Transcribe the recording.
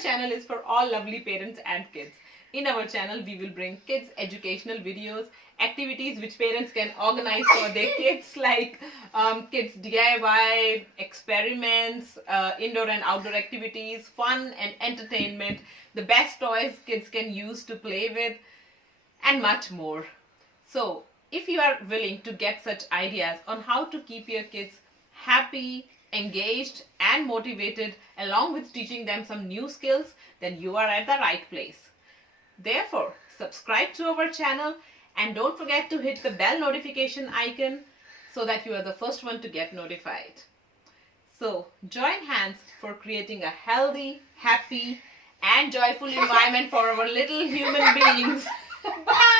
channel is for all lovely parents and kids. In our channel, we will bring kids educational videos, activities which parents can organize for their kids, like kids DIY, experiments, indoor and outdoor activities, fun and entertainment, the best toys kids can use to play with, and much more. So, if you are willing to get such ideas on how to keep your kids happy, engaged, and motivated, along with teaching them some new skills, then you are at the right place. Therefore, subscribe to our channel and don't forget to hit the bell notification icon so that you are the first one to get notified. So, join hands for creating a healthy, happy, and joyful environment for our little human beings. Bye!